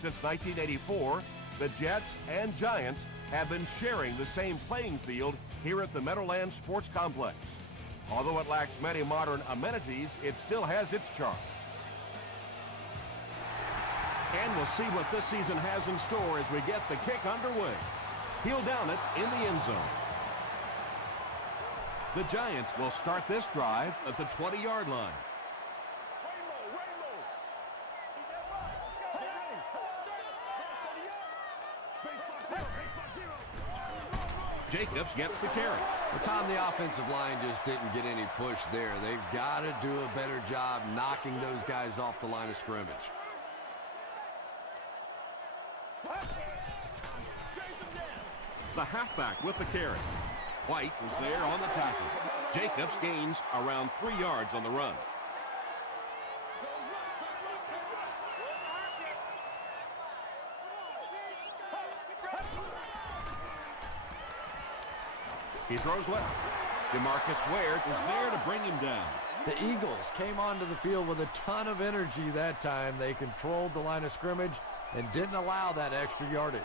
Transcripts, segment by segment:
Since 1984, the Jets and Giants have been sharing the same playing field here at the Meadowlands Sports Complex. Although it lacks many modern amenities, it still has its charm. And we'll see what this season has in store as we get the kick underway. He'll down it in the end zone. The Giants will start this drive at the 20-yard line. Jacobs gets the carry. Tom, the offensive line just didn't get any push there. They've got to do a better job knocking those guys off the line of scrimmage. The halfback with the carry. White was there on the tackle. Jacobs gains around 3 yards on the run. He throws left. DeMarcus Ware is there to bring him down. The Eagles came onto the field with a ton of energy that time. They controlled the line of scrimmage and didn't allow that extra yardage.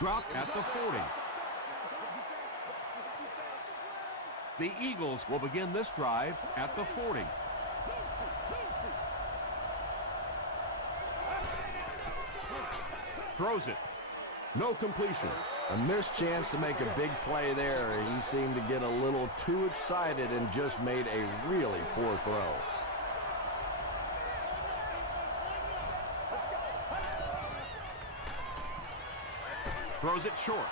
Drop at the 40. The Eagles will begin this drive at the 40. Throws it. No completion. A missed chance to make a big play there. He seemed to get a little too excited and just made a really poor throw. Throws it short.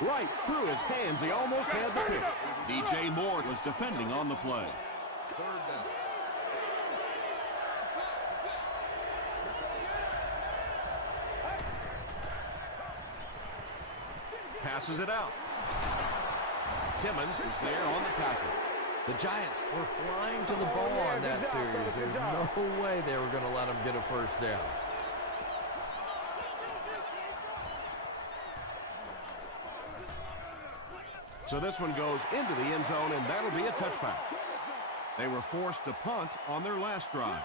Right through his hands. He almost had the pick. DJ Moore was defending on the play. Passes it out. Timmons is there on the tackle. The Giants were flying to the ball on that series. There's no way they were going to let them get a first down. So this one goes into the end zone, and that'll be a touchback. They were forced to punt on their last drive.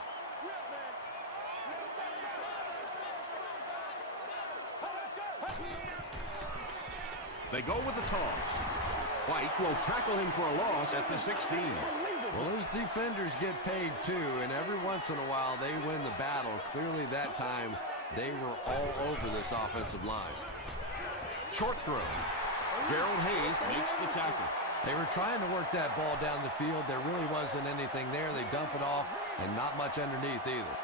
They go with the toss. White will tackle him for a loss at the 16. Well, his defenders get paid too, and every once in a while they win the battle. Clearly that time they were all over this offensive line. Short throw. Gerald Hayes makes the tackle. They were trying to work that ball down the field. There really wasn't anything there. They dump it off, and not much underneath either.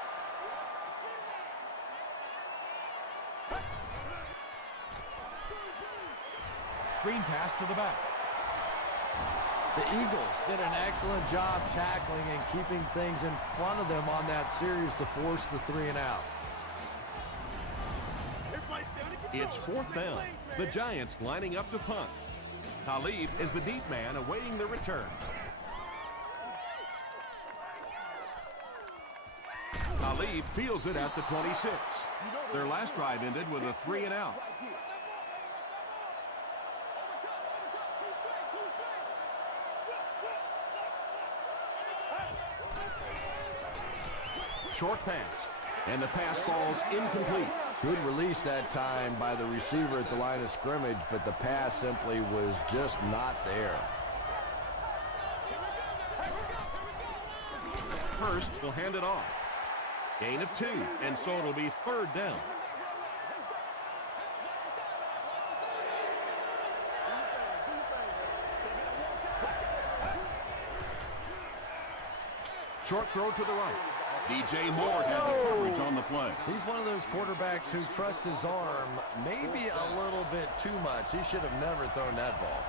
Screen pass to the back. The Eagles did an excellent job tackling and keeping things in front of them on that series to force the 3 and out. It's 4th down. The Giants lining up to punt. Talib is the deep man awaiting the return. Talib fields it at the 26. Their last drive ended with a 3 and out. Short pass, and the pass falls incomplete. Good release that time by the receiver at the line of scrimmage, but the pass simply was just not there. Hurst will hand it off. Gain of 2, and so it'll be 3rd down. Short throw to the right. DJ Moore had the coverage on the play. He's one of those quarterbacks who trusts his arm maybe a little bit too much. He should have never thrown that ball.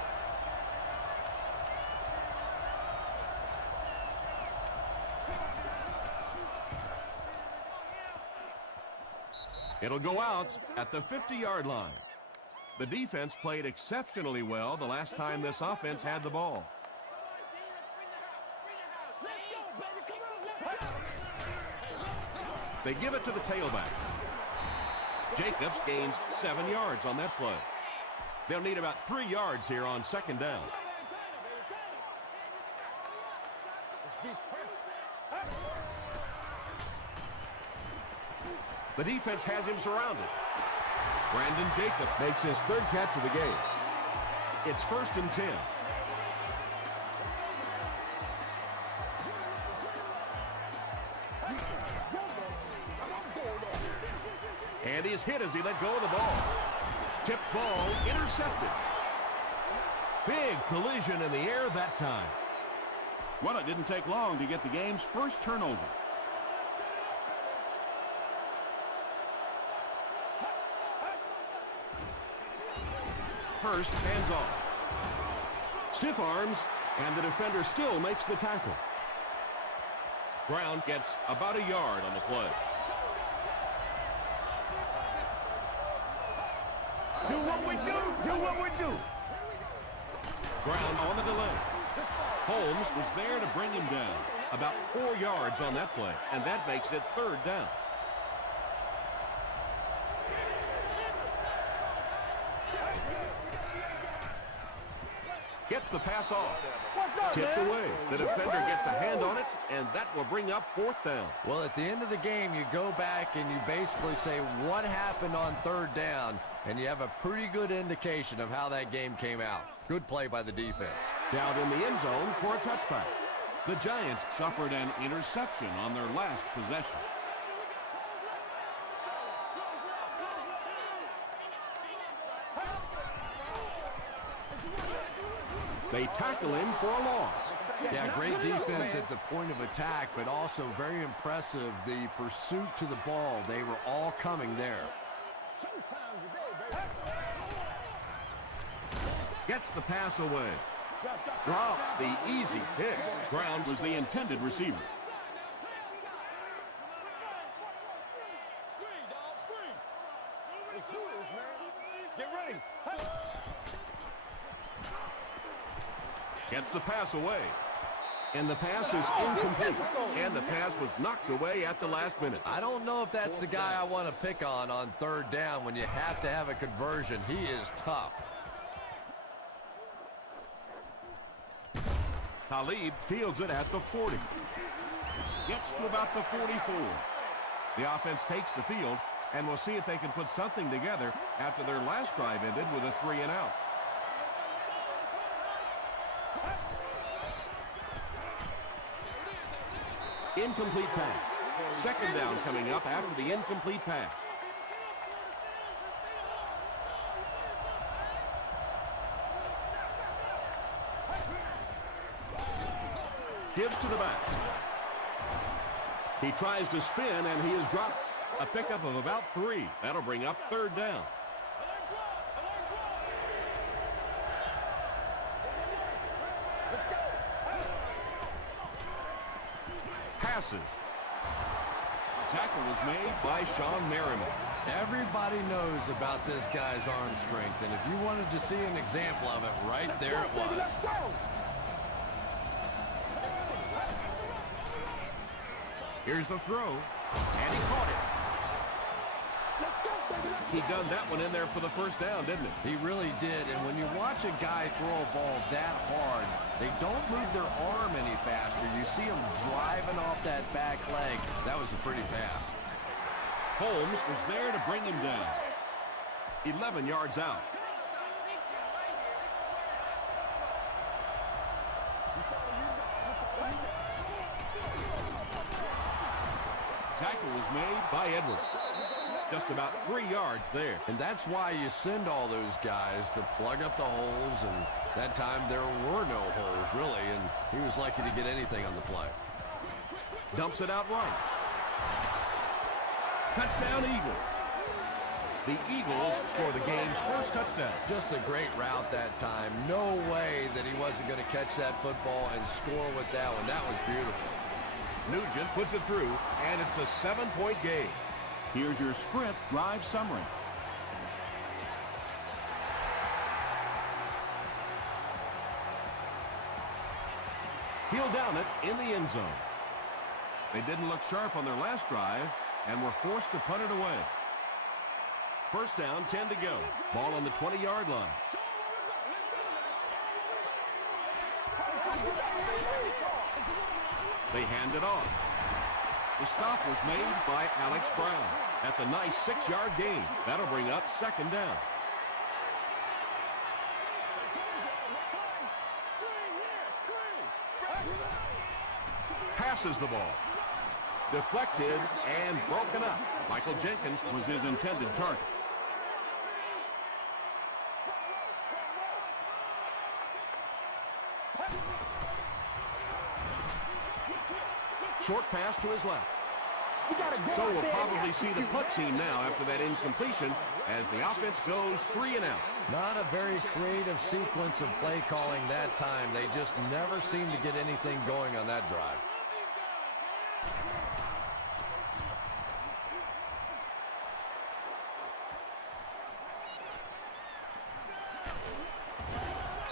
It'll go out at the 50-yard line. The defense played exceptionally well the last time this offense had the ball. They give it to the tailback. Jacobs gains 7 yards on that play. They'll need about 3 yards here on second down. The defense has him surrounded. Brandon Jacobs makes his 3rd catch of the game. It's 1st and 10. And he's hit as he let go of the ball. Tipped ball, intercepted. Big collision in the air that time. Well, it didn't take long to get the game's first turnover. Hurst hands off. Stiff arms, and the defender still makes the tackle. Brown gets about a yard on the play. Do what we do! Do what we do! Brown on the delay. Holmes was there to bring him down. About 4 yards on that play, and that makes it 3rd down. Gets the pass off. Tipped away. The defender gets a hand on it, and that will bring up 4th down. Well, at the end of the game, you go back and you basically say what happened on 3rd down, and you have a pretty good indication of how that game came out. Good play by the defense. Down in the end zone for a touchback. The Giants suffered an interception on their last possession. They tackle him for a loss. Yeah, great defense at the point of attack, but also very impressive, the pursuit to the ball. They were all coming there. Gets the pass away. Drops the easy pick. Brown was the intended receiver. Get ready! Gets the pass away. And the pass is incomplete. And the pass was knocked away at the last minute. I don't know if that's the guy I want to pick on 3rd down when you have to have a conversion. He is tough. Talib fields it at the 40. Gets to about the 44. The offense takes the field, and we'll see if they can put something together after their last drive ended with a 3 and out. Incomplete pass. 2nd down coming up after the incomplete pass. Gives to the back. He tries to spin, and he has dropped a pickup of about 3. That'll bring up 3rd down. Passes. Tackle was made By Sean Merriman. Everybody knows about this guy's arm strength, and if you wanted to see an example of it, right there it was. Let's go! Here's the throw, and he caught it. He gunned that one in there for the 1st down, didn't he? He really did, and when you watch a guy throw a ball that hard, they don't move their arm any faster. You see him driving off that back leg. That was a pretty pass. Holmes was there to bring him down. 11 yards out. Tackle was made By Edwards. Just about 3 yards there. And that's why you send all those guys to plug up the holes, and that time there were no holes, really, and he was lucky to get anything on the play. Dumps it out right. Touchdown, Eagles. The Eagles score the game's first touchdown. Just a great route that time. No way that he wasn't going to catch that football and score with that one. That was beautiful. Nugent puts it through, and it's a 7-point game. Here's your Sprint drive summary. He'll down it in the end zone. They didn't look sharp on their last drive and were forced to punt it away. 1st down, 10 to go. Ball on the 20-yard line. They hand it off. The stop was made by Alex Brown. That's a nice 6-yard gain. That'll bring up 2nd down. Passes the ball. Deflected and broken up. Michael Jenkins was his intended target. Short pass to his left. So we'll probably see the punt team now after that incompletion as the offense goes 3 and out. Not a very creative sequence of play calling that time. They just never seem to get anything going on that drive.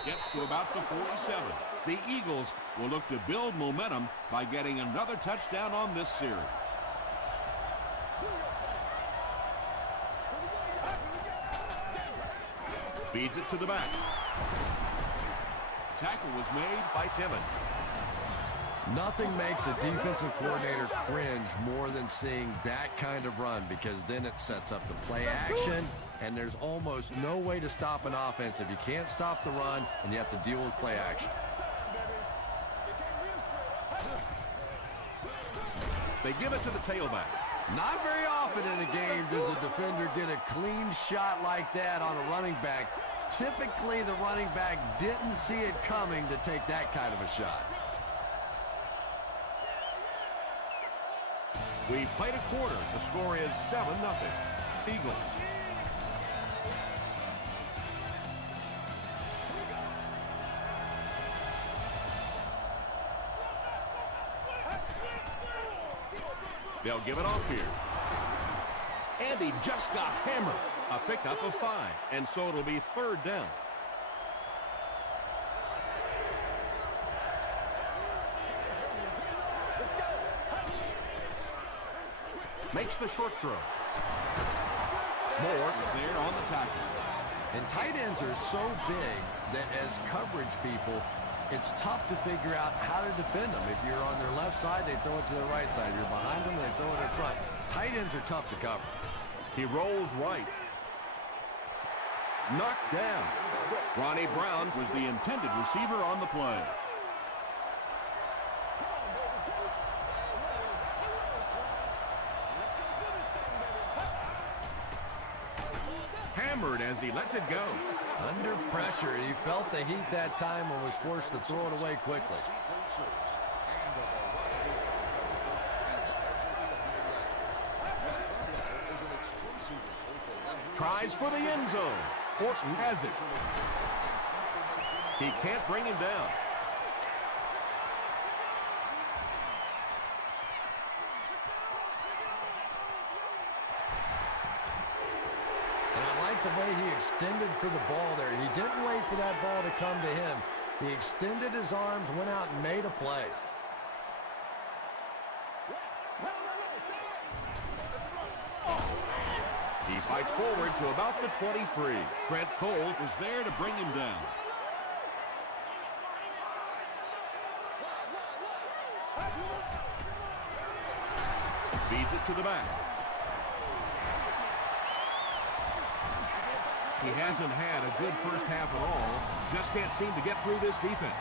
Gets to about the 47. The Eagles will look to build momentum by getting another touchdown on this series. Feeds it to the back. Tackle was made by Timmons. Nothing makes a defensive coordinator cringe more than seeing that kind of run, because then it sets up the play action, and there's almost no way to stop an offense if you can't stop the run and you have to deal with play action. They give it to the tailback. Not very often in a game does a defender get a clean shot like that on a running back. Typically, the running back didn't see it coming to take that kind of a shot. We played a quarter. The score is 7-0. Eagles. They'll give it off here. And he just got hammered. A pickup of 5, and so it'll be 3rd down. Makes the short throw. Moore is there on the tackle. And tight ends are so big that as coverage people, it's tough to figure out how to defend them. If you're on their left side, they throw it to the right side. You're behind them, they throw it in front. Tight ends are tough to cover. He rolls right. Knocked down. Ronnie Brown was the intended receiver on the play. Hammered as he lets it go. Under pressure, he felt the heat that time and was forced to throw it away quickly. Tries for the end zone. Horton has it. He can't bring him down. And I like the way he extended for the ball there. He didn't wait for that ball to come to him. He extended his arms, went out and made a play. He fights forward to about the 23. Trent Cole was there to bring him down. Feeds it to the back. He hasn't had a good first half at all. Just can't seem to get through this defense.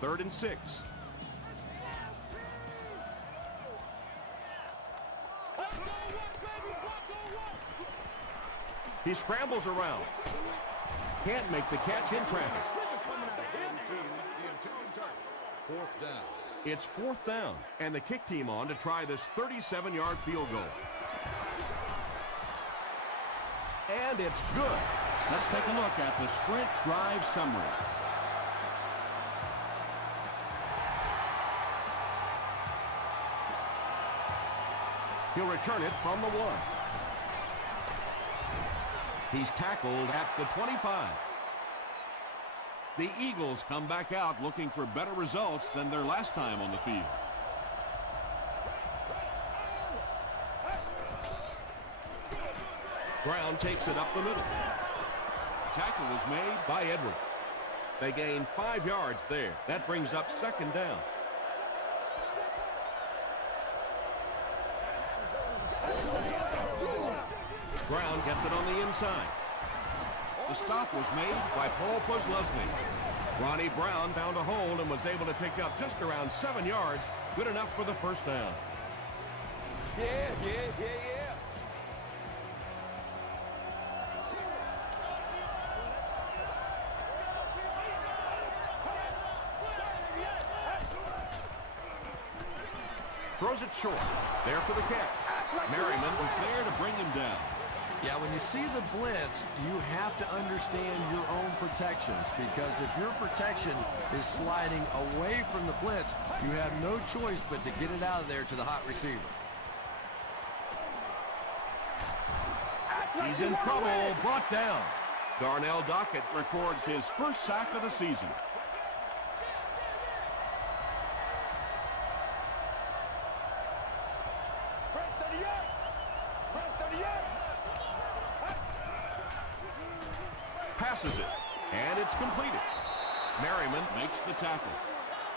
Third and 6. He scrambles around. Can't make the catch in traffic. 4th down. It's 4th down, and the kick team on to try this 37-yard field goal. And it's good. Let's take a look at the sprint drive summary. He'll return it from the 1. He's tackled at the 25. The Eagles come back out looking for better results than their last time on the field. Brown takes it up the middle. Tackle was made by Edwards. They gain 5 yards there. That brings up second down. Brown gets it on the inside. The stop was made by Paul Posluszny. Ronnie Brown found a hole and was able to pick up just around 7 yards. Good enough for the first down. Yeah. Throws it short. There for the catch. Merriman was there to bring him down. Yeah, when you see the blitz, you have to understand your own protections, because if your protection is sliding away from the blitz, you have no choice but to get it out of there to the hot receiver. He's in trouble. Brought down. Darnell Dockett records his first sack of the season. Passes it, and it's completed. Merriman makes the tackle.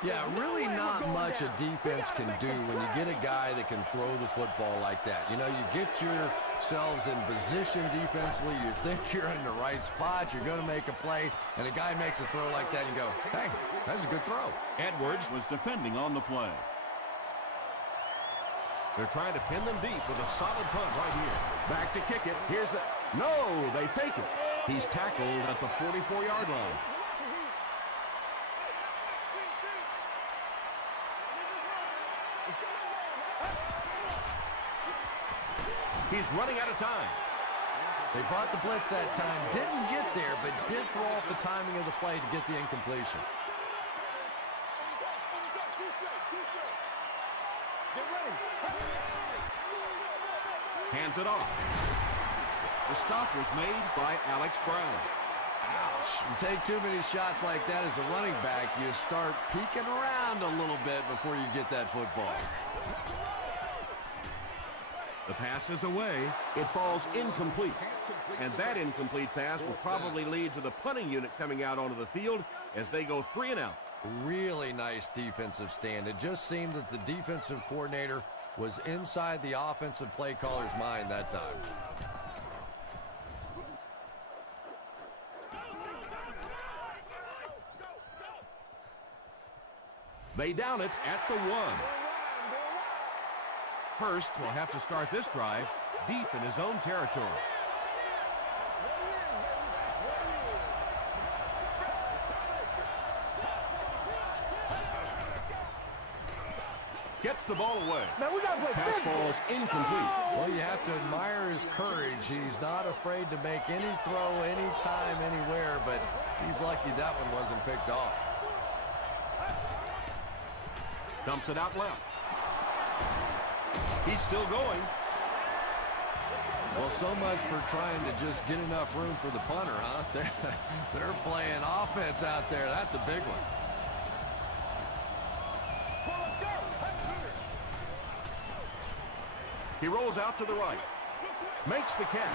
Yeah, really not much a defense can do when you get a guy that can throw the football like that. You know, you get yourselves in position defensively, you think you're in the right spot, you're going to make a play, and a guy makes a throw like that and you go, hey, that's a good throw. Edwards was defending on the play. They're trying to pin them deep with a solid punt right here. Back to kick it. Here's the... No, they fake it. He's tackled at the 44-yard line. He's running out of time. They brought the blitz that time, didn't get there, but did throw off the timing of the play to get the incompletion. Hands it off. The stop was made by Alex Brown. Ouch. You take too many shots like that as a running back, you start peeking around a little bit before you get that football. The pass is away. It falls incomplete. And that incomplete pass will probably lead to the punting unit coming out onto the field as they go 3 and out. Really nice defensive stand. It just seemed that the defensive coordinator was inside the offensive play caller's mind that time. They down it at the 1. Hurst will have to start this drive deep in his own territory. Gets the ball away. Man, we gotta play Pass physical. falls incomplete. Well, you have to admire his courage. He's not afraid to make any throw, anytime, anywhere, but he's lucky that one wasn't picked off. Dumps it out left. He's still going. Well, so much for trying to just get enough room for the punter, huh? They're playing offense out there. That's a big one. He rolls out to the right. Makes the catch.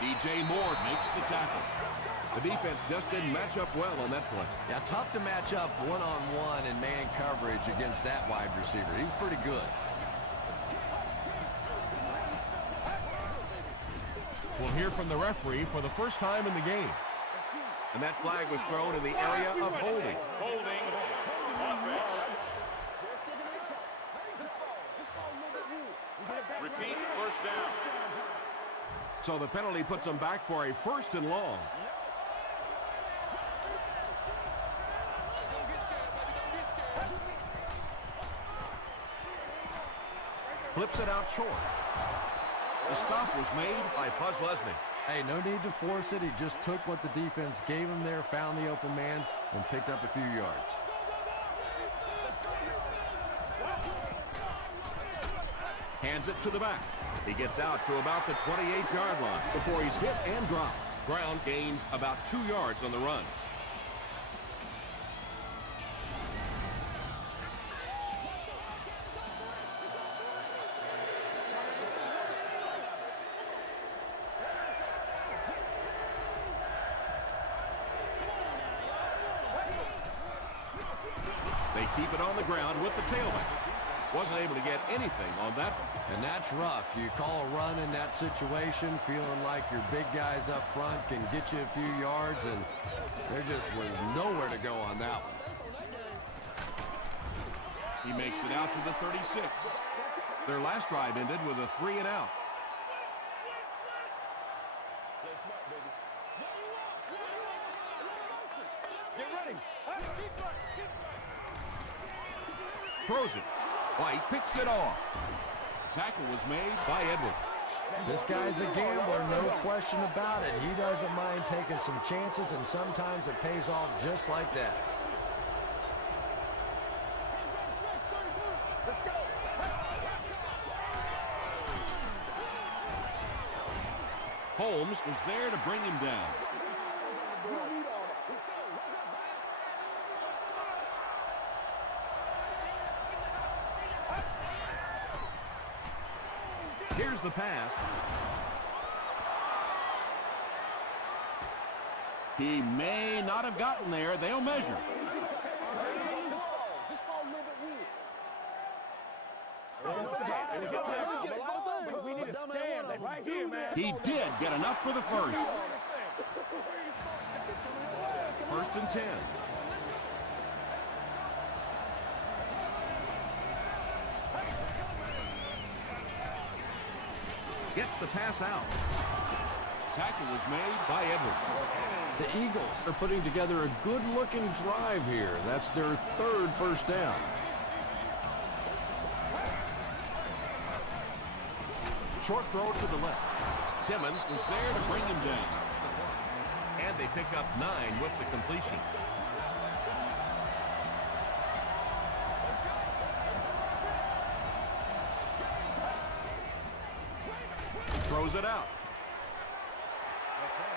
DJ Moore makes the tackle. The defense just didn't match up well on that play. Yeah, tough to match up one-on-one in man coverage against that wide receiver. He's pretty good. We'll hear from the referee for the first time in the game. And that flag was thrown in the area of holding. Holding. Offense. Repeat, first down. So the penalty puts them back for a 1st and long. Flips it out short. The stop was made by Posluszny. Hey, no need to force it. He just took what the defense gave him there, found the open man, and picked up a few yards. Hands it to the back. He gets out to about the 28-yard line before he's hit and dropped. Brown gains about 2 yards on the run. keep it on the ground with the tailback. Wasn't able to get anything on that one. And that's rough. You call a run in that situation, feeling like your big guys up front can get you a few yards, and there just was nowhere to go on that one. He makes it out to the 36. Their last drive ended with a 3-and-out. Throws it. White picks it off. Tackle was made by Edwards. This guy's a gambler, no question about it. He doesn't mind taking some chances, and sometimes it pays off just like that. Holmes was there to bring him down. Here's the pass. He may not have gotten there. They'll measure. He did get enough for the first. 1st and 10. Gets the pass out. Tackle was made by Edwards. The Eagles are putting together a good-looking drive here. That's their 3rd first down. Short throw to the left. Timmons was there to bring him down. And they pick up 9 with the completion. Throws it out.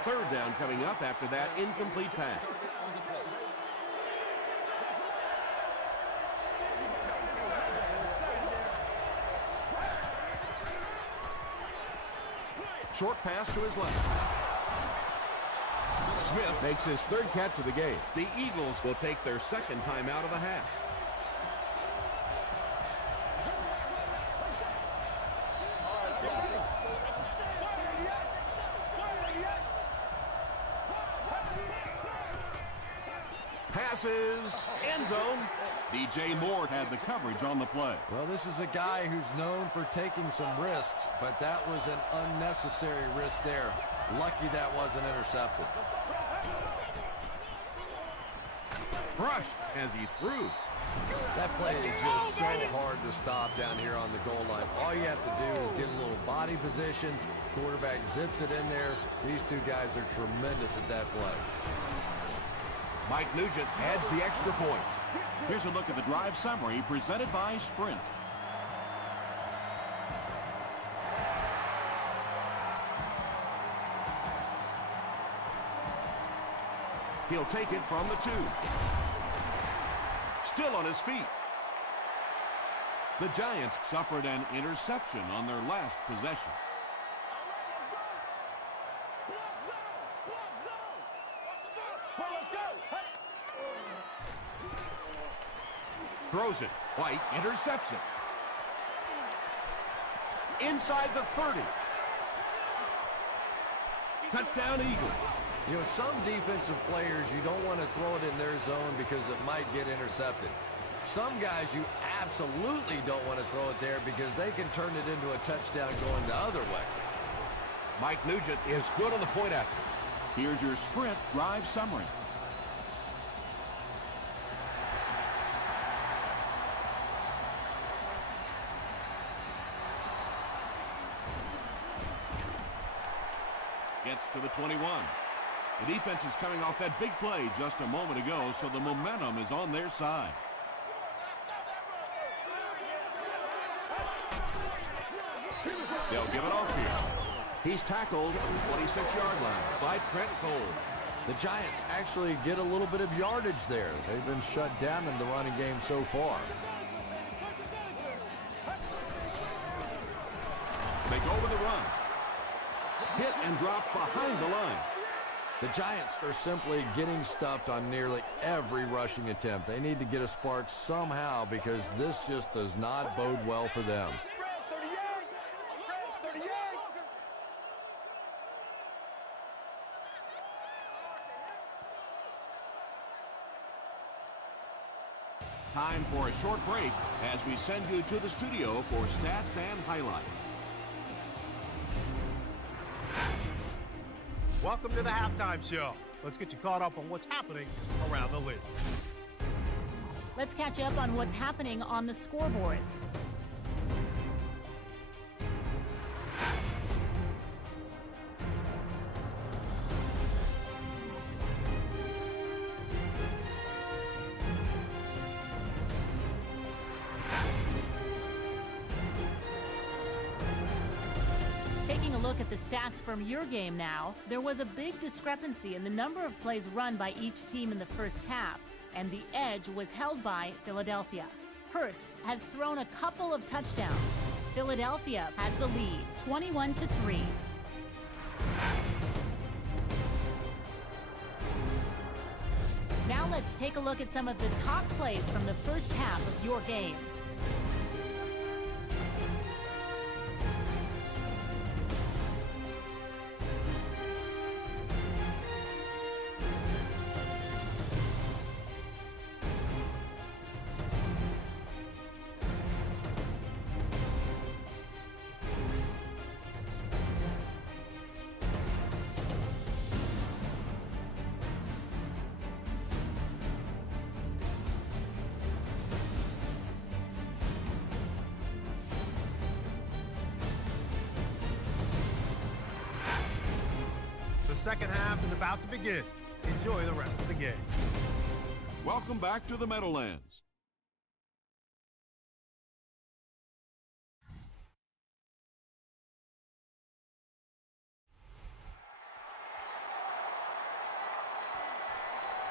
3rd down coming up after that incomplete pass. Short pass to his left. Smith makes his 3rd catch of the game. The Eagles will take their 2nd time out of the half. Passes, end zone. DJ Moore had the coverage on the play. Well, this is a guy who's known for taking some risks, but that was an unnecessary risk there. Lucky that wasn't intercepted. Crushed as he threw. That play is just so hard to stop down here on the goal line. All you have to do is get a little body position. Quarterback zips it in there. These two guys are tremendous at that play. Mike Nugent adds the extra point. Here's a look at the drive summary presented by Sprint. He'll take it from the 2. Still on his feet. The Giants suffered an interception on their last possession. Throws it. White intercepts it. Inside the 30. Touchdown Eagles. You know, some defensive players, you don't want to throw it in their zone because it might get intercepted. Some guys, you absolutely don't want to throw it there because they can turn it into a touchdown going the other way. Mike Nugent is good on the point after. Here's your Sprint drive summary. Gets to the 21. The defense is coming off that big play just a moment ago, so the momentum is on their side. They'll give it off here. He's tackled on the 26-yard line by Trent Cole. The Giants actually get a little bit of yardage there. They've been shut down in the running game so far. They go with the run. Hit and drop behind the line. The Giants are simply getting stuffed on nearly every rushing attempt. They need to get a spark somehow because this just does not bode well for them. Time for a short break as we send you to the studio for stats and highlights. Welcome to the halftime show. Let's get you caught up on what's happening around the league. Let's catch up on what's happening on the scoreboards. Taking a look at the stats from your game now, there was a big discrepancy in the number of plays run by each team in the first half, and the edge was held by Philadelphia. Hurst has thrown a couple of touchdowns. Philadelphia has the lead, 21-3. Now let's take a look at some of the top plays from the first half of your game. The second half is about to begin. Enjoy the rest of the game. Welcome back to the Meadowlands.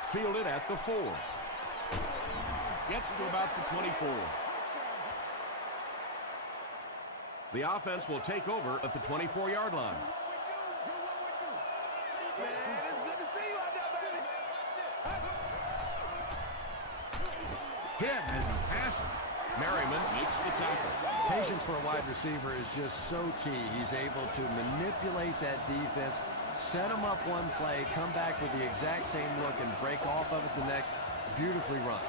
Fielded at the 4. Gets to about the 24. The offense will take over at the 24-yard line. Hit as he passes. Merriman makes the tackle. Patience for a wide receiver is just so key. He's able to manipulate that defense, set them up one play, come back with the exact same look, and break off of it the next. Beautifully run.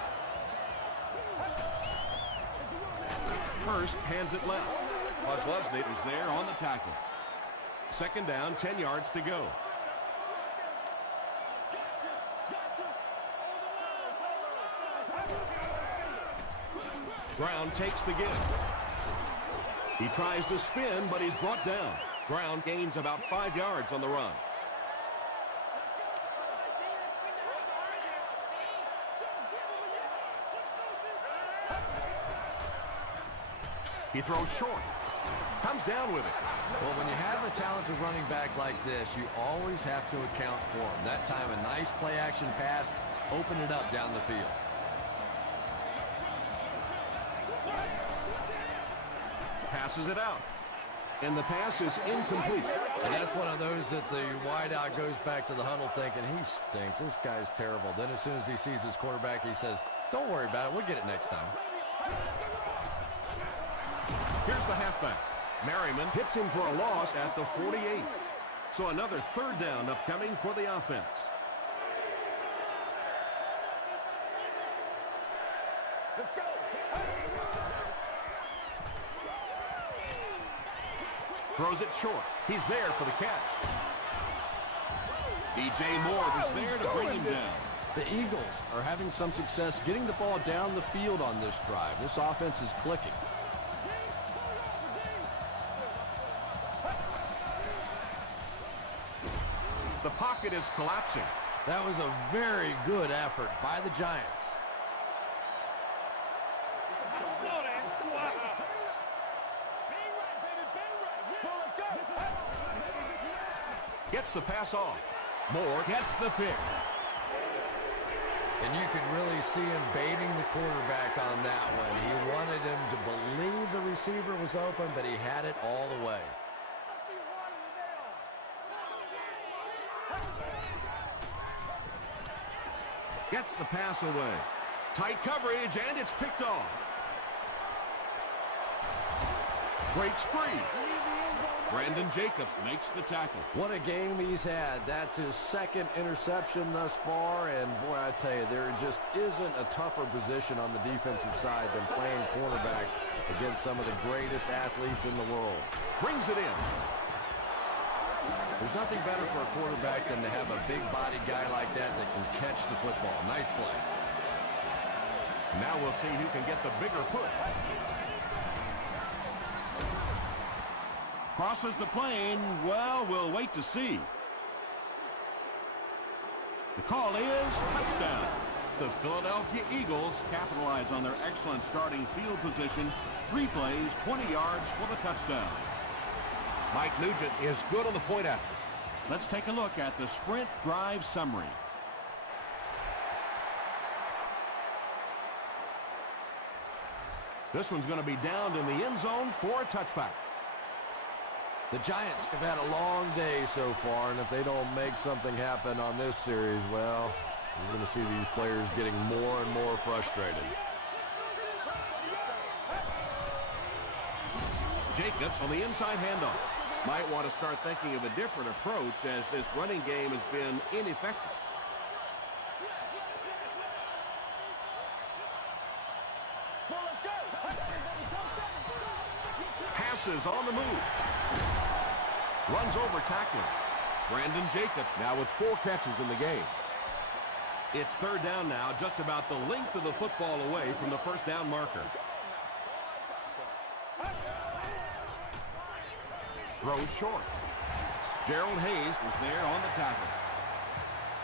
Hurst hands it left. Posluszny is there on the tackle. Second down, 10 yards to go. Brown takes the give. He tries to spin, but he's brought down. Brown gains about 5 yards on the run. He throws short. Comes down with it. Well, when you have a talented running back like this, you always have to account for him. That time, a nice play-action pass, open it up down the field. Passes it out. And the pass is incomplete. And that's one of those that the wideout goes back to the huddle thinking, he stinks. This guy's terrible. Then as soon as he sees his quarterback, he says, don't worry about it. We'll get it next time. Here's the halfback. Merriman hits him for a loss at the 48. So another third down upcoming for the offense. Let's go. Throws it short. He's there for the catch. DJ Moore is there to bring him down. The Eagles are having some success getting the ball down the field on this drive. This offense is clicking. The pocket is collapsing. That was a very good effort by the Giants. Gets the pass off. Moore gets the pick. And you could really see him baiting the quarterback on that one. He wanted him to believe the receiver was open, but he had it all the way. Gets the pass away. Tight coverage, and it's picked off. Breaks free. Brandon Jacobs makes the tackle. What a game he's had. That's his second interception thus far, and boy, I tell you, there just isn't a tougher position on the defensive side than playing cornerback against some of the greatest athletes in the world. Brings it in. There's nothing better for a quarterback than to have a big-body guy like that that can catch the football. Nice play. Now we'll see who can get the bigger push. Crosses the plane. Well, we'll wait to see. The call is touchdown. The Philadelphia Eagles capitalize on their excellent starting field position. 3 plays, 20 yards for the touchdown. Mike Nugent is good on the point after. Let's take a look at the sprint drive summary. This one's going to be downed in the end zone for a touchback. The Giants have had a long day so far, and if they don't make something happen on this series, well, you're going to see these players getting more and more frustrated. Jacobs on the inside handoff. Might want to start thinking of a different approach as this running game has been ineffective. Passes on the move. Runs over tackling. Brandon Jacobs now with 4 catches in the game. It's third down now, just about the length of the football away from the first down marker. Throws short. Gerald Hayes was there on the tackle.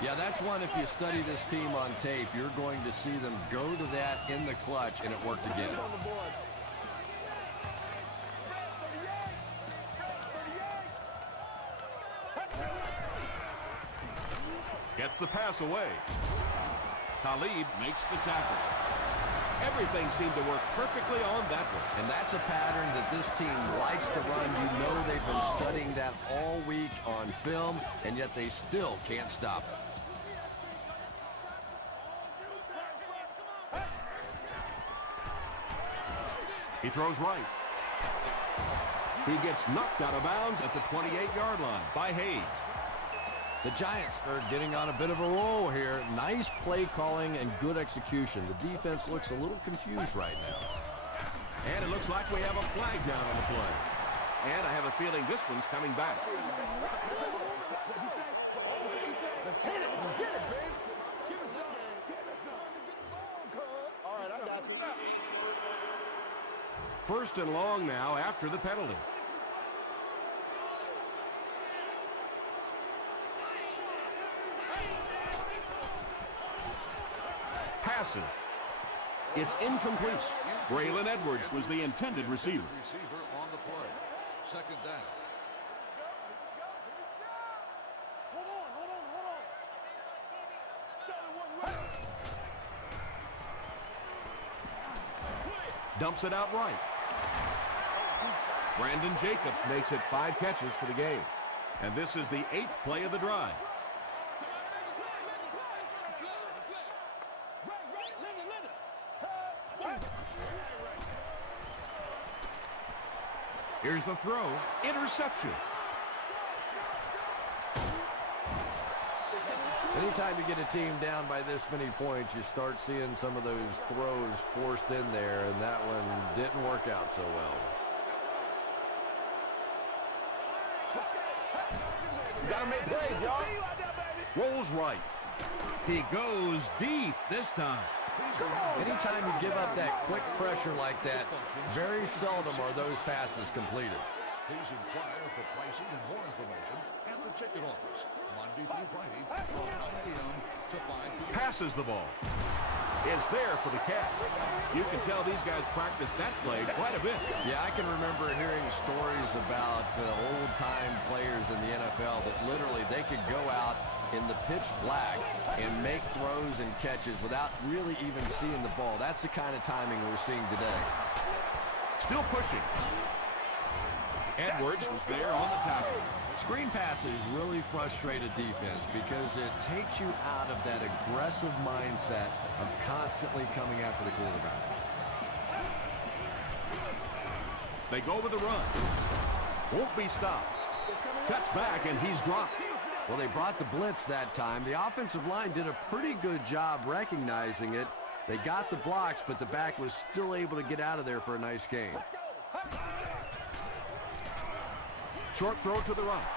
Yeah, that's one, if you study this team on tape, you're going to see them go to that in the clutch, and it worked again. Gets the pass away. Talib makes the tackle. Everything seemed to work perfectly on that one. And that's a pattern that this team likes to run. You know they've been studying that all week on film, and yet they still can't stop it. He throws right. He gets knocked out of bounds at the 28-yard line by Hayes. The Giants are getting on a bit of a roll here. Nice play calling and good execution. The defense looks a little confused right now. And it looks like we have a flag down on the play. And I have a feeling this one's coming back. Let's hit it. Get it, baby. All right, I got you. First and long now after the penalty. Passes. It's incomplete. Braylon Edwards was the intended receiver. Receiver on the play. Second down. Dumps it out right. Brandon Jacobs makes it 5 catches for the game. And this is the 8th play of the drive. Here's the throw. Interception. Anytime you get a team down by this many points, you start seeing some of those throws forced in there, and that one didn't work out so well. You gotta make plays, y'all. Rolls right. He goes deep this time. Anytime you give up that quick pressure like that, very seldom are those passes completed. Please inquire for pricing and more information at the ticket office. Monday through Friday from 9 a.m. to 5 p.m. Passes the ball. Is there for the catch. You can tell these guys practice that play quite a bit. Yeah, I can remember hearing stories about old-time players in the NFL that literally they could go out in the pitch black and make throws and catches without really even seeing the ball. That's the kind of timing we're seeing today. Still pushing. Edwards was there on the tackle. Screen passes really frustrate a defense because it takes you out of that aggressive mindset of constantly coming after the quarterback. They go with the run. Won't be stopped. Cuts back, and he's dropped. Well, they brought the blitz that time. The offensive line did a pretty good job recognizing it. They got the blocks, but the back was still able to get out of there for a nice gain. Short throw to the right.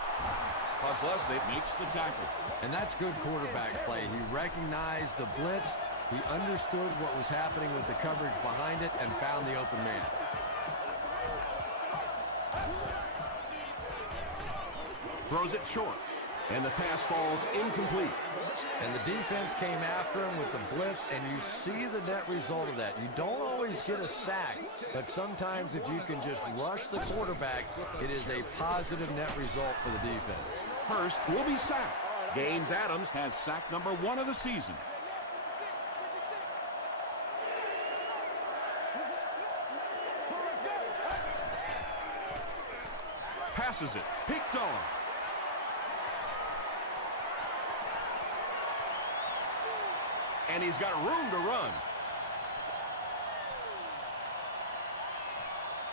Posluszny makes the tackle. And that's good quarterback play. He recognized the blitz. He understood what was happening with the coverage behind it and found the open man. Throws it short, and the pass falls incomplete. And the defense came after him with the blitz, and you see the net result of that. You don't always get a sack, but sometimes if you can just rush the quarterback, it is a positive net result for the defense. Hurst will be sacked. Gaines Adams has sack number 1 of the season. Passes it, picked off. And he's got room to run.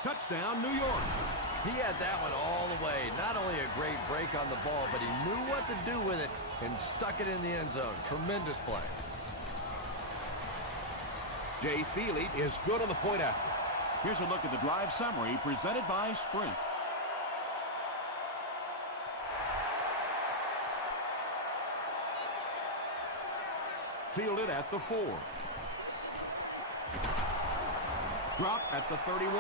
Touchdown, New York. He had that one all the way. Not only a great break on the ball, but he knew what to do with it and stuck it in the end zone. Tremendous play. Jay Feely is good on the point after. Here's a look at the drive summary presented by Sprint. Fielded at the 4. Dropped at the 31.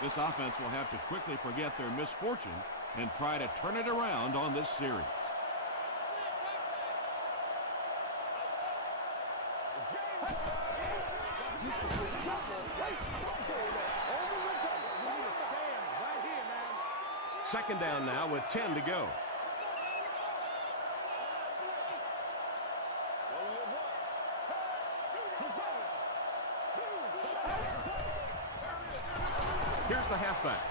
This offense will have to quickly forget their misfortune and try to turn it around on this series. Second down now with 10 to go. Here's the halfback.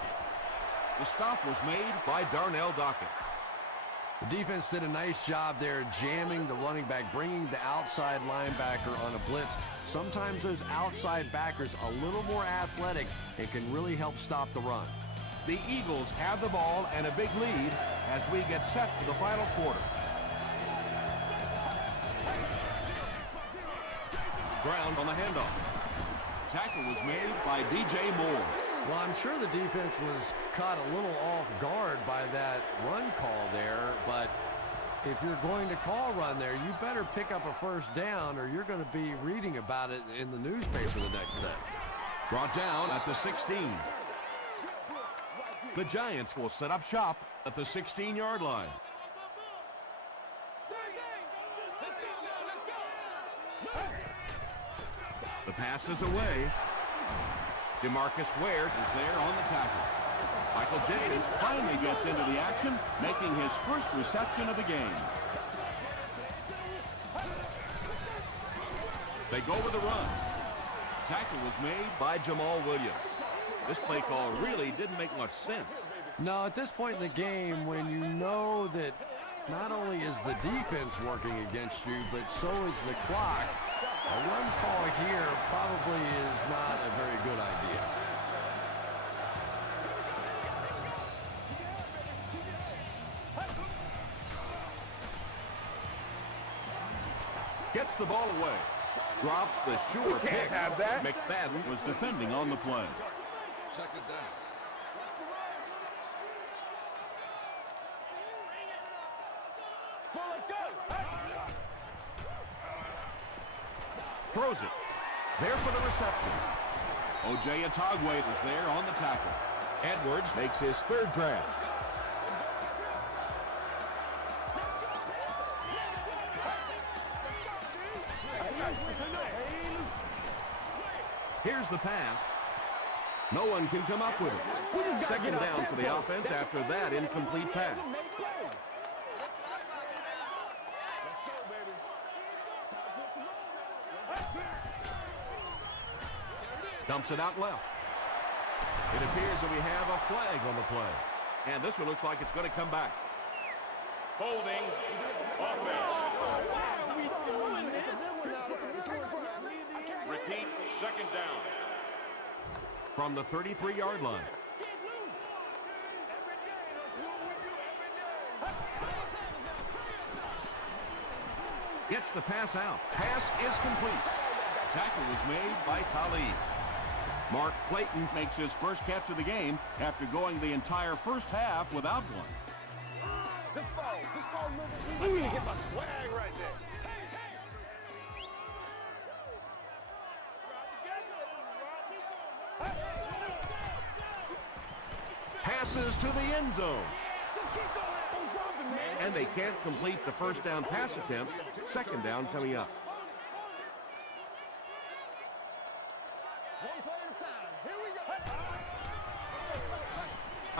The stop was made by Darnell Dockett. The defense did a nice job there jamming the running back, bringing the outside linebacker on a blitz. Sometimes those outside backers a little more athletic and can really help stop the run. The Eagles have the ball and a big lead as we get set for the final quarter. Ground on the handoff. Tackle was made by DJ Moore. Well, I'm sure the defense was caught a little off guard by that run call there, but if you're going to call run there, you better pick up a first down or you're going to be reading about it in the newspaper the next day. Brought down at the 16. The Giants will set up shop At the 16-yard line. The pass is away. DeMarcus Ware is there on the tackle. Michael Jenkins finally gets into the action, making his first reception of the game. They go with the run. Tackle was made by Jamal Williams. This play call really didn't make much sense. No, at this point in the game, when you know that not only is the defense working against you, but so is the clock, a run call here probably is not a very good idea. Gets the ball away. Drops the sure We can't pick. have that. McFadden was defending on the play. Second down. Throws it. There for the reception. O.J. Atogwe was there on the tackle. Edwards makes his third grab. Here's the pass. No one can come up with it. Second down for the offense after that incomplete pass. Dumps it out left. It appears that we have a flag on the play. And this one looks like it's going to come back. Holding offense. Repeat, second down. From the 33-yard line. Gets the pass out. Pass is complete. Tackle was made by Talib. Mark Clayton makes his first catch of the game after going the entire first half without one. This ball moving. I need to get my swag right there. Passes to the end zone. And they can't complete the first down pass attempt. Second down coming up. One play at a time. Here we go.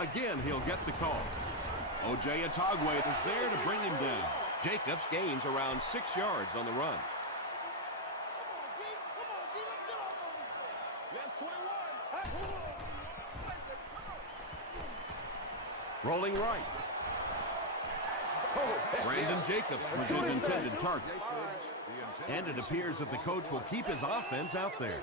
Again, he'll get the call. O.J. Atogwe is there to bring him down. Jacobs gains around 6 yards on the run. Rolling right. Brandon Jacobs was his intended target. And it appears that the coach will keep his offense out there.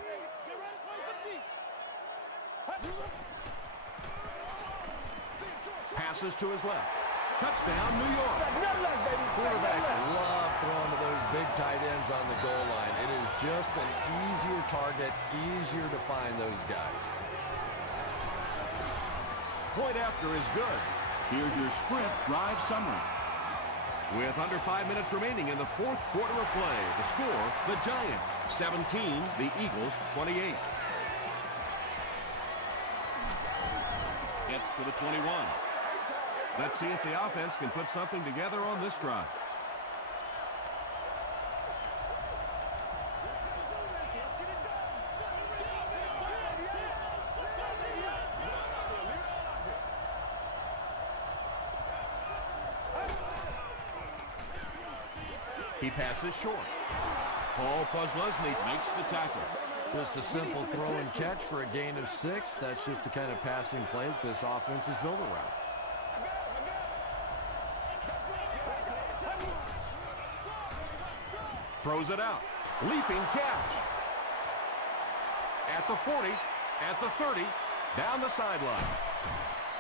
Passes to his left. Touchdown, New York. Quarterbacks love throwing to those big tight ends on the goal line. It is just an easier target, easier to find those guys. Point after is good. Here's your sprint drive summary. With under 5 minutes remaining in the fourth quarter of play, the score, the Giants 17, the Eagles 28. Gets to the 21. Let's see if the offense can put something together on this drive. He passes short. Paul Posluszny makes the tackle. Just a simple throw and catch for a gain of 6. That's just the kind of passing play that this offense is built around. Throws it out. Leaping catch. At the 40, at the 30, down the sideline.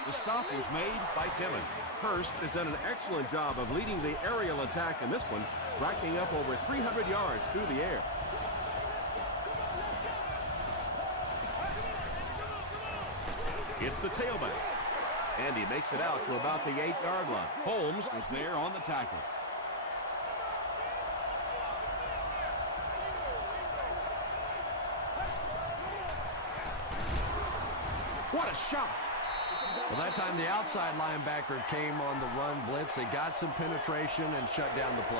The stop was made by Timmons. Hurst has done an excellent job of leading the aerial attack in this one, racking up over 300 yards through the air. It's the tailback. And he makes it out to about the 8-yard line. Holmes was there on the tackle. What a shot! Well, that time the outside linebacker came on the run blitz. They got some penetration and shut down the play.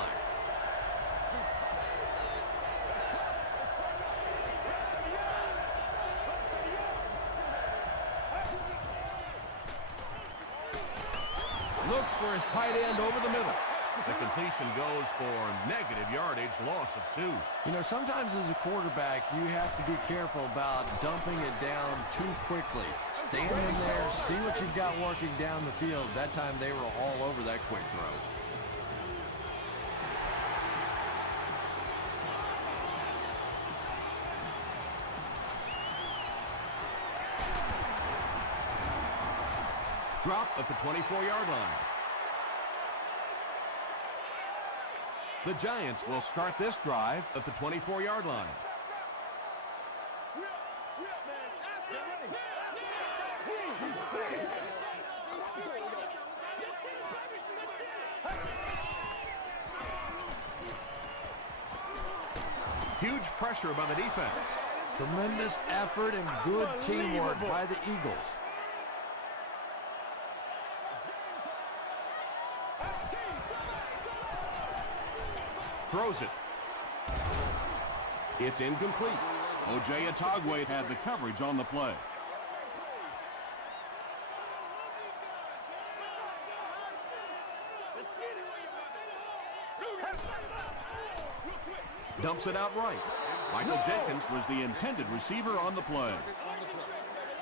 Looks for his tight end over the middle. The completion goes for negative yardage, loss of 2. You know, sometimes as a quarterback, you have to be careful about dumping it down too quickly. Stand in there, see what you've got working down the field. That time they were all over that quick throw. Dropped at the 24-yard line. The Giants will start this drive at the 24-yard line. Huge pressure by the defense. Tremendous effort and good teamwork by the Eagles. Throws it. It's incomplete. O.J. Atogwe had the coverage on the play. Dumps it out right. Michael Jenkins was the intended receiver on the play.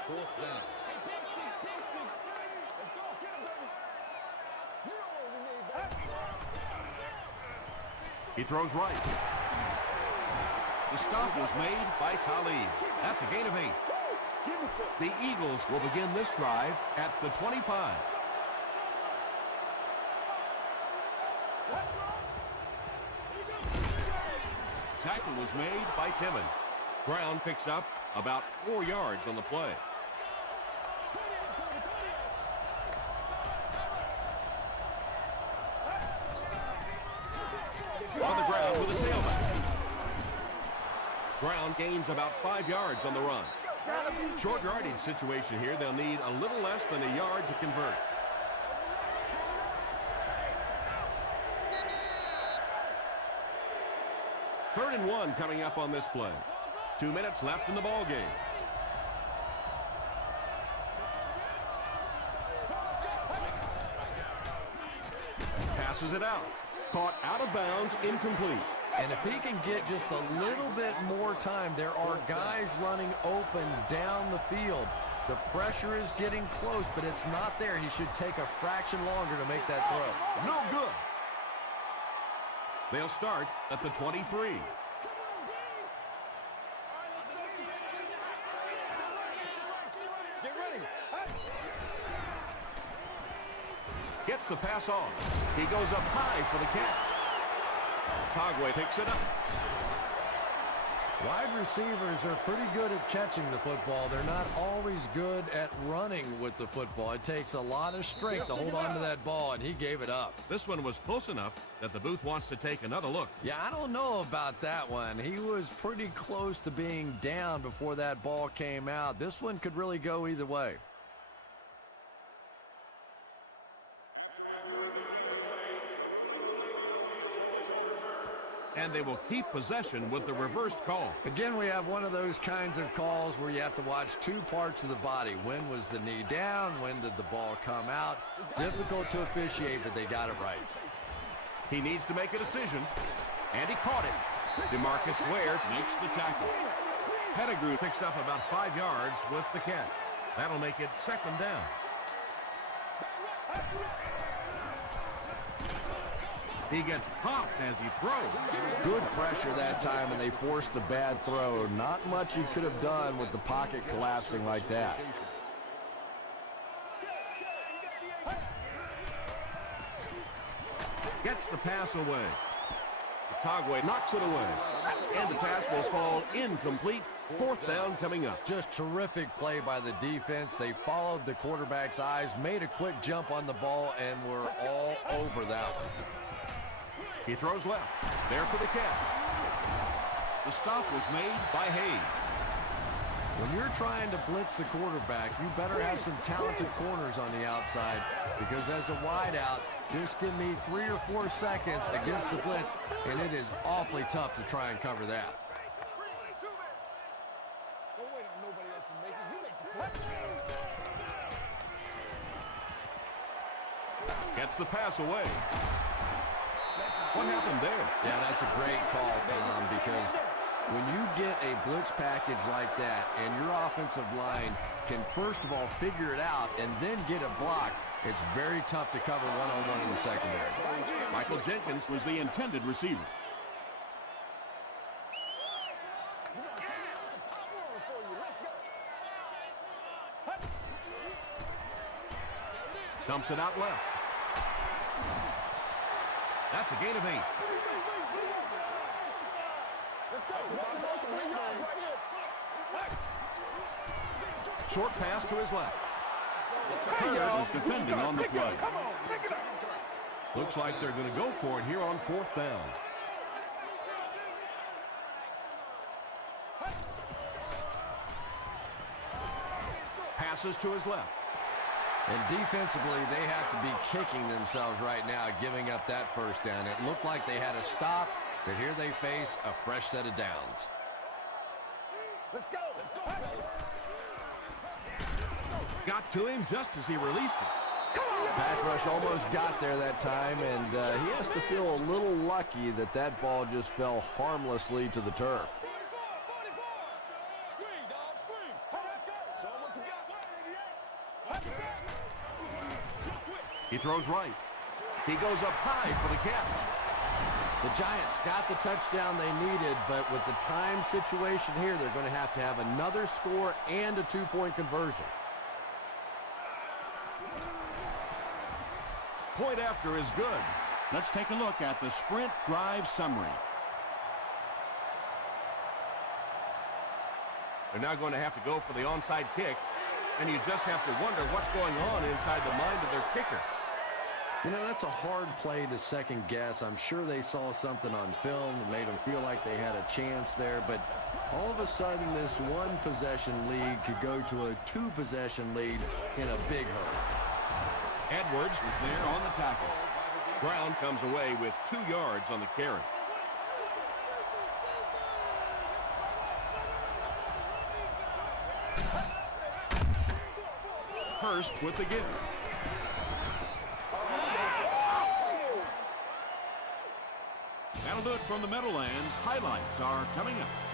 4th down. He throws right. The stop was made by Talib. That's a gain of 8. The Eagles will begin this drive at the 25. Tackle was made by Timmons. Brown picks up about 4 yards on the play. On the ground with a tailback. Brown gains about 5 yards on the run. Short yardage situation here. They'll need a little less than a yard to convert. Third and 1 coming up on this play. 2 minutes left in the ball game. Passes it out. Caught out of bounds, incomplete. And if he can get just a little bit more time, there are guys running open down the field. The pressure is getting close, but it's not there. He should take a fraction longer to make that throw. No good. They'll start at the 23. Get ready. Gets the pass on. He goes up high for the catch. Tagwe picks it up. Wide receivers are pretty good at catching the football. They're not always good at running with the football. It takes a lot of strength to hold on to that ball, and he gave it up. This one was close enough that the booth wants to take another look. Yeah, I don't know about that one. He was pretty close to being down before that ball came out. This one could really go either way. And they will keep possession with the reversed call. Again, we have one of those kinds of calls where you have to watch 2 parts of the body. When was the knee down? When did the ball come out? Difficult to officiate, but they got it right. He needs to make a decision, and he caught it. DeMarcus Ware makes the tackle. Pettigrew picks up about 5 yards with the catch. That'll make it second down. He gets popped as he throws. Good pressure that time, and they forced a bad throw. Not much he could have done with the pocket collapsing like that. Gets the pass away. Tagwe knocks it away. And the pass will fall incomplete. Fourth down coming up. Just terrific play by the defense. They followed the quarterback's eyes, made a quick jump on the ball, and were all over that one. He throws left. There for the catch. The stop was made by Hayes. When you're trying to blitz the quarterback, you better have some talented corners on the outside, because as a wideout, just give me 3 or 4 seconds against the blitz, and it is awfully tough to try and cover that. Don't wait on nobody else to make it. You make the play. Gets the pass away. What happened there? Yeah, that's a great call, Tom, because when you get a blitz package like that and your offensive line can first of all figure it out and then get a block, it's very tough to cover one-on-one in the secondary. Michael Jenkins was the intended receiver. Dumps it out left. That's a gain of 8. Short pass to his left. Hurd is defending on the play. Looks like they're going to go for it here on 4th down. Passes to his left. And defensively, they have to be kicking themselves right now, giving up that first down. It looked like they had a stop, but here they face a fresh set of downs. Let's go. Let's go. Got to him just as he released it. Pass rush almost got there that time, and he has to feel a little lucky that that ball just fell harmlessly to the turf. He throws right. He goes up high for the catch. The Giants got the touchdown they needed, but with the time situation here, they're going to have another score and a two-point conversion. Point after is good. Let's take a look at the sprint drive summary. They're now going to have to go for the onside kick, and you just have to wonder what's going on inside the mind of their kicker. You know, that's a hard play to second guess. I'm sure they saw something on film that made them feel like they had a chance there, but all of a sudden this one possession lead could go to a two possession lead in a big hurry. Edwards was there on the tackle. Brown comes away with 2 yards on the carry. Hurst with the give. That'll do it from the Meadowlands. Highlights are coming up.